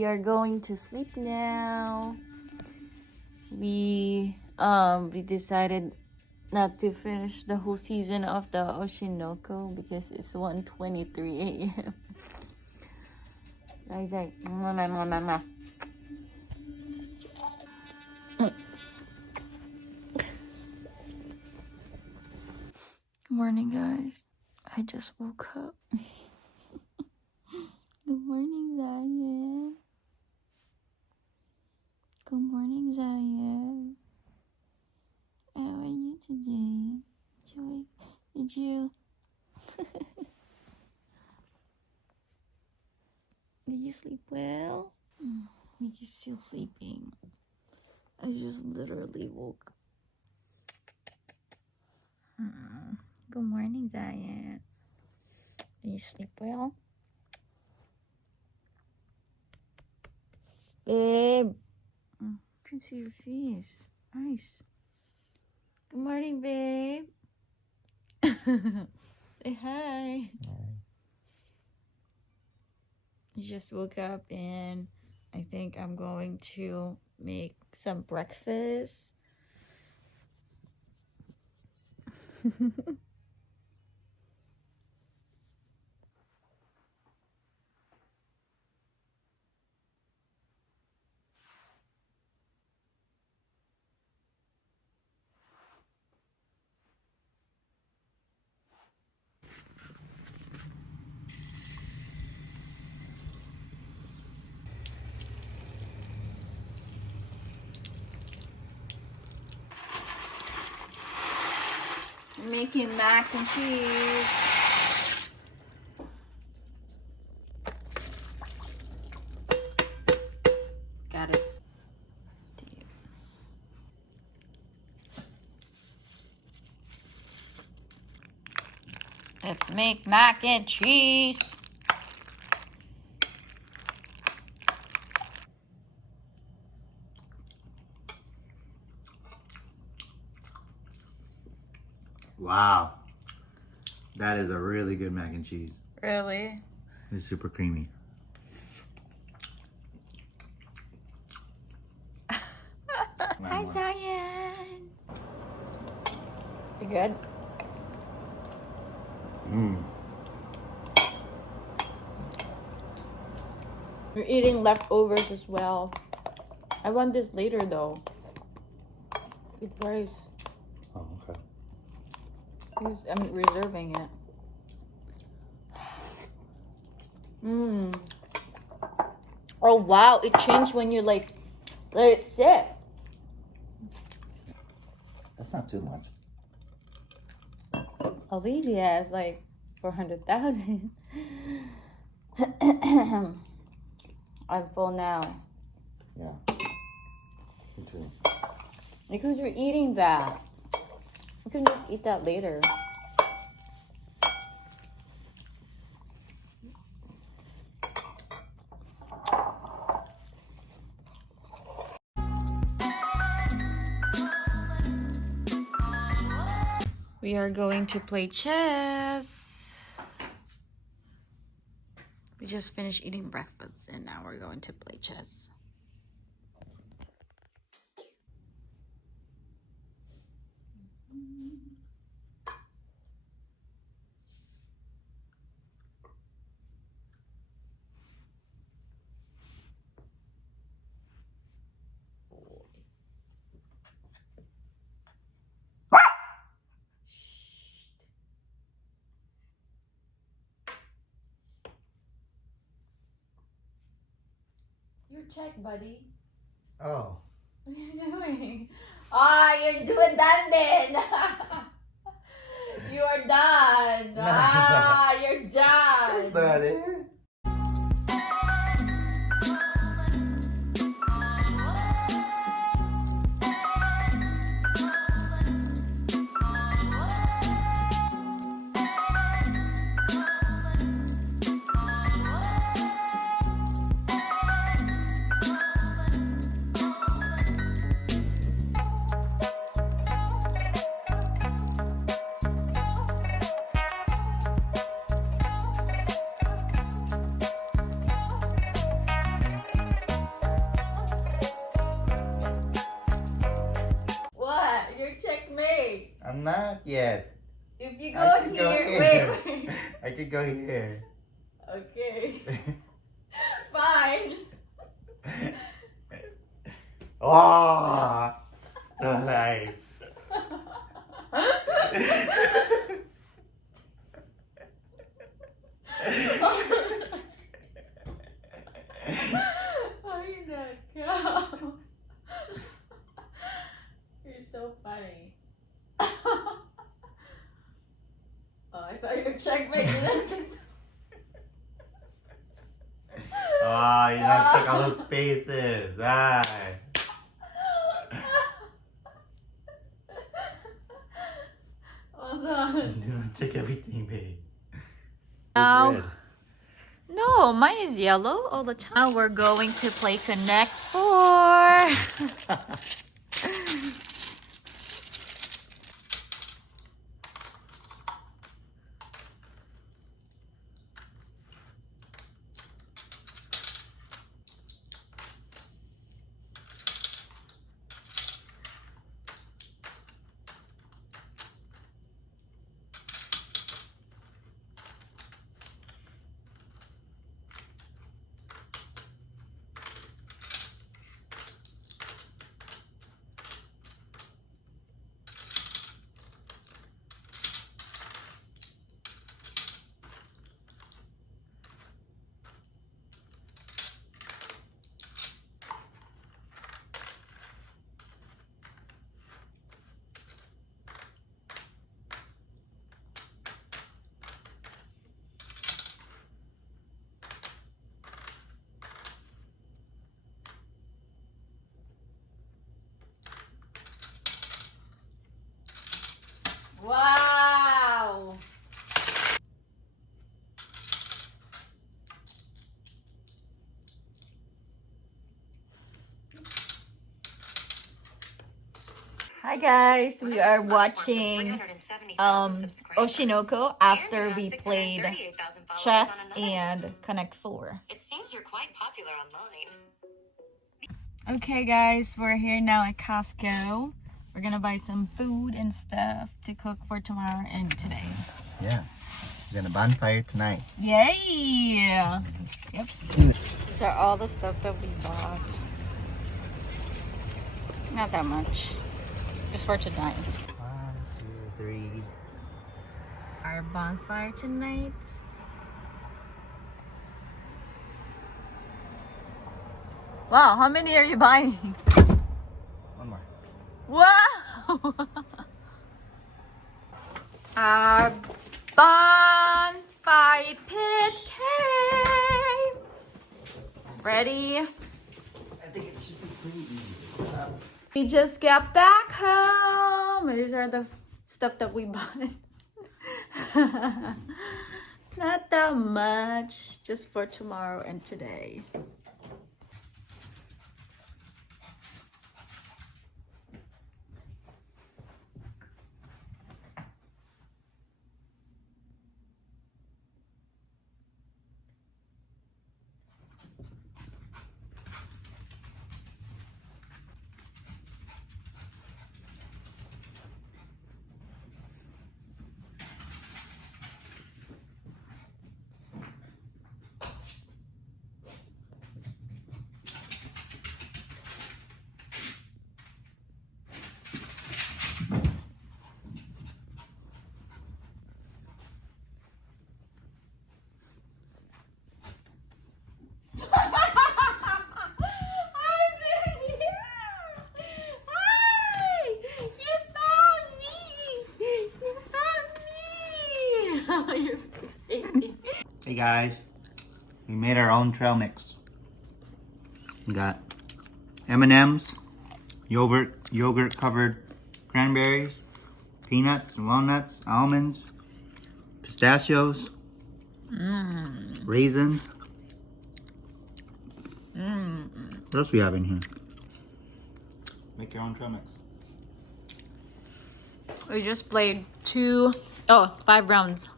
We are going to sleep now. We decided not to finish the whole season of the Oshinoko because it's 1:23 a.m. Isaac. Good morning, guys. I just woke up. Good morning, Zion. Good morning, Zion. How are you today? Did you Did you sleep well? Mickey's still sleeping. I just literally woke. Good morning, Zion. Did you sleep well? Babe. I can see your face. Nice. Good morning, babe. Say hi. I just woke up and I think I'm going to make some breakfast. Making mac and cheese. Got it. Let's make mac and cheese. Wow. That is a really good mac and cheese. Really? It's super creamy. Hi, Zion. You good? We're eating leftovers as well. I want this later though. Good price. Oh, okay. Because I'm reserving it. Oh wow, it changed when you like let it sit. That's not too much. Olivia is like 400,000. I'm full now. Yeah. Me too. Because you're eating that. You can just eat that later. We are going to play chess. We just finished eating breakfast and now we're going to play chess. Your check, buddy. Oh. What are you doing? You're doing done then. You are done. You're done. Daddy. I'm not yet. If you I go could here, wait. I could go here. Okay. Fine. Oh, still alive. How you not go? You're so funny. Oh, I thought you were checkmating this. Oh, you don't check all those spaces. Ah. Hold on. You don't check everything, babe. Now, It's red. no, mine is yellow all the time. Now we're going to play Connect 4. Wow. Hi guys, we are watching Oshinoko after we played chess and Connect 4. It seems you're quite popular online. Okay guys, we're here now at Costco. We're gonna buy some food and stuff to cook for tomorrow and today. Yeah. We're gonna bonfire tonight. Yay! Yep. These are all the stuff that we bought. Not that much. Just for tonight. 1, 2, 3. Our bonfire tonight. Wow, how many are you buying? One more. Wow! Our bonfire pit came. Ready? I think it should be pretty easy. We just got back home. These are the stuff that we bought. Not that much, just for tomorrow and today. Hey guys, we made our own trail mix. We got M&M's, yogurt covered cranberries, peanuts, walnuts, almonds, pistachios, raisins. What else we have in here? Make your own trail mix. We just played 5 rounds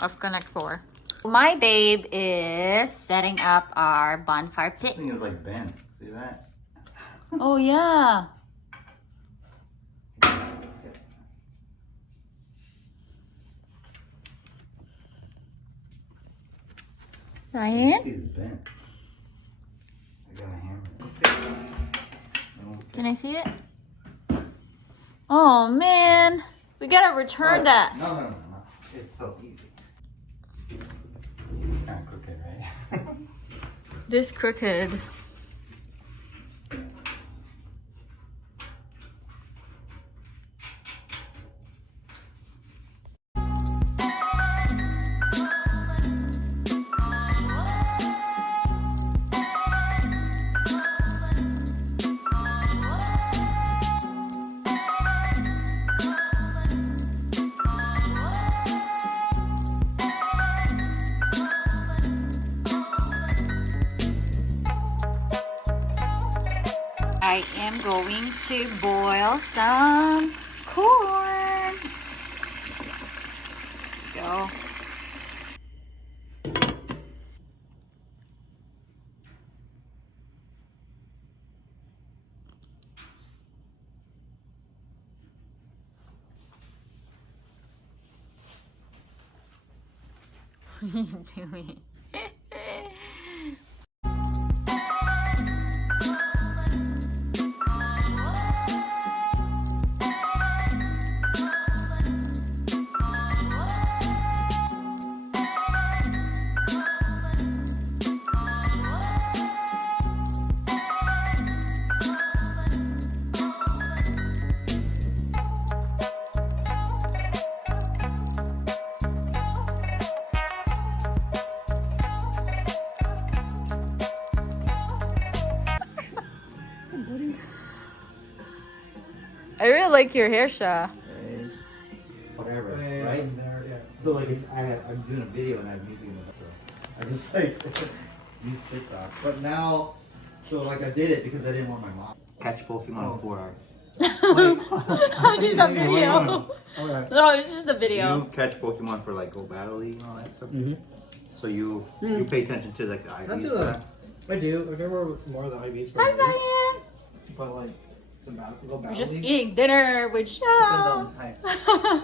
of Connect 4. My babe is setting up our bonfire This pit. thing is like bent. See that? Oh yeah. Ryan? This is bent. I got a hammer. Can I see it? Oh man, we gotta return that. No. It's so easy. It's kind of crooked, right? This crooked. I am going to boil some corn. Go. What are you doing? I really like your hair, Sha. Thanks. Whatever, right? So like if I'm doing a video and I have music in the background, I just like use TikTok. But now, so like I did it because I didn't want my mom. Catch Pokemon 4 hours. How is that video? Alright. No, it's just a video. You catch Pokemon for like Go Battle League and all that stuff. So you pay attention to like the IVs. I do that. I do. I remember more of the IVs for Hi, me. Zion. But like the Go Battle We're just League eating dinner with depends Sha.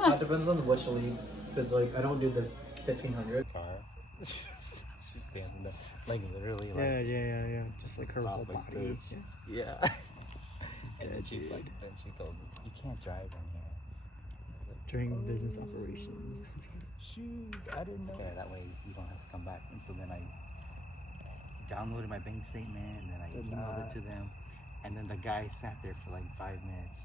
on depends on which league. Because like I don't do the 1500. She's standing there, like literally, like Yeah. Just like her whole like body. this. Yeah. And then she told me, you can't drive on here. During business operations. Shoot, I didn't know. Yeah, that way you don't have to come back. And so then I downloaded my bank statement and then I emailed it to them. And then the guy sat there for like 5 minutes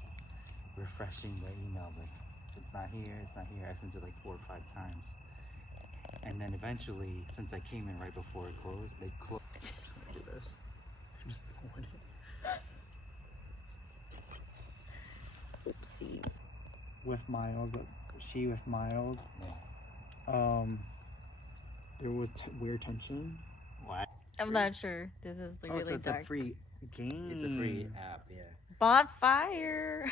refreshing the email, like it's not here. I sent it like 4 or 5 times. And then eventually, since I came in right before it closed, they closed. Look at this. Just throwing it. Oopsies. With Miles, but she with Miles. Yeah. There was weird tension. What? I'm not sure. This is Oh, really so it's a dark. free game. It's a free app, yeah. BonFire.